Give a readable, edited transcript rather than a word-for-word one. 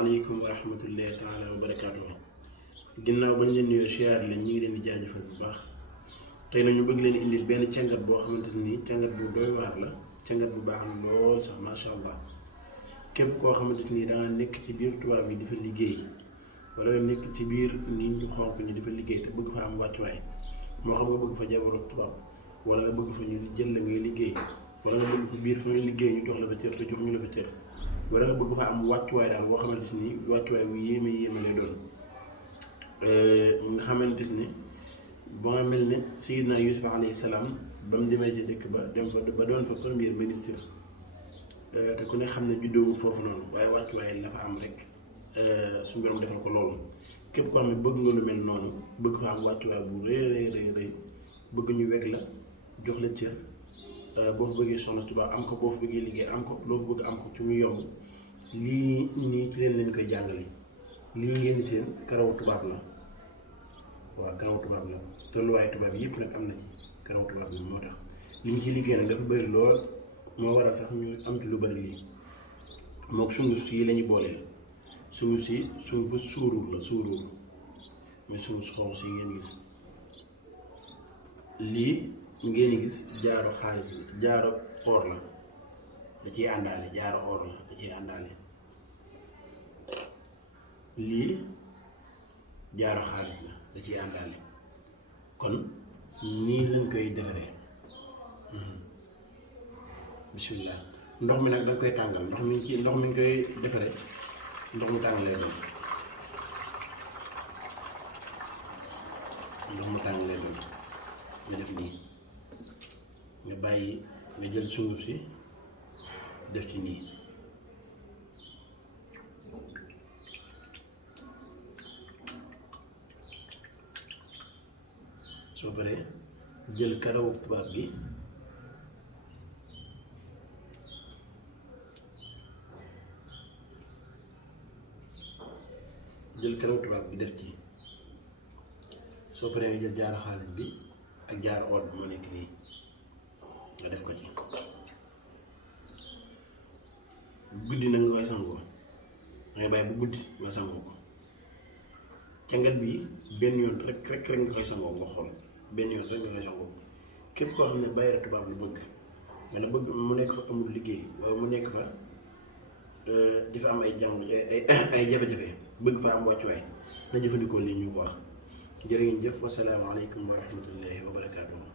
aleykum wa rahmatullahi taala wa barakaatuhu. Ginnaaw bañ leen nuyoo siyaar leen ñi ngi leen di jaajëfal bu baax. tey nag ñu bëgg leen indil benn càngat boo xamante ni càngat bu doy waar la, càngat bu baax na lool sax macha allah. képp koo xamante ni da nga nekk ci biir tubaab yi di fa liggéey wala nga nekk ci biir nit ñu xonk ñi di fa liggéey te bëgg fa am wàccuwaay, moo xam nga bëgg fa jabaru tubaab wala nga bëgg fa ñu jël la ngay liggéey wala nga bëgg fa biir fa ngay liggéey ñu jox la fa cër te jox ñu la fa cër, wala nga bëgg fa am wàccuwaay daal boo xamante ni wàccuwaay bu yéeme lay doon. nga xamante ni ba nga mel ne Seydina Yuusuf alayhi salaam ba mu demee ci dëkk ba dem fa ba doon fa premier ministre, te ku ne xam ne juddoowul foofu noonu waaye wàccuwaay la fa am rek suñu borom defal ko loolu. képp koo xam ne bëgg nga lu mel noonu, bëgg fa am wàccuwaay bu rëy bëgg ñu weg la jox la cër, boo fa bëggee soxna tubaab am ko, boo fa bëggee liggéey am ko, loo fa bëgg am ko ci mu yomb, lii nii ci leen koy jàngale. lii ngeen seen karaw tubaab la, waaw karaw tubaab la, tolluwaayu tubaab yëpp nag am na ci karaw tubaab la. moo tax li ñu ci liggéey nag dafa bëri lool, moo waral sax ñu am ci lu bëri lii. mook sunguf si la ñu booleel. sunguf si sungufu suuruur la, suuruur mais sunguf xonq si ngeen gis. lii ngeen gis jaaro xaalis bi, jaaro or la da ciy àndaale, jaaro or la da ciy àndaale. lii jaaro xaalis la da ciy àndaale. kon nii lañ koy defaree. bismillah. ndox mi nag dañ koy tàngal, ndox mi ngi koy defaree ndox mu tàng lay doon, ndox mu tàng lay doon. nga def nii, nga bàyyi, nga jël sunguf si def ci nii, soo paree jël karawu tubaab bi def ci. soo paree nga jël jaaro xaalis bi ak jaaro or bi moo nekk nii nga def ko ci. guddi nag nga koy sangoo, dangay bàyyi bu guddi nga sangoo ko. càngat bi benn yoon rek nga koy sangoo, nga xool benn yoon rek nga koy sangoo. képp koo xam ne bàyyi tubaab lu bëgg wala bëgg mu nekk fa amul liggéey wala mu nekk fa di fa am ay jafe-jafe, bëgg fa am wàccuwaay, na jëfandikoo lii ñu ko wax. jërë ngeen jëf, wassalaamu aleykum wa rahmatullahi wa barakaatuh.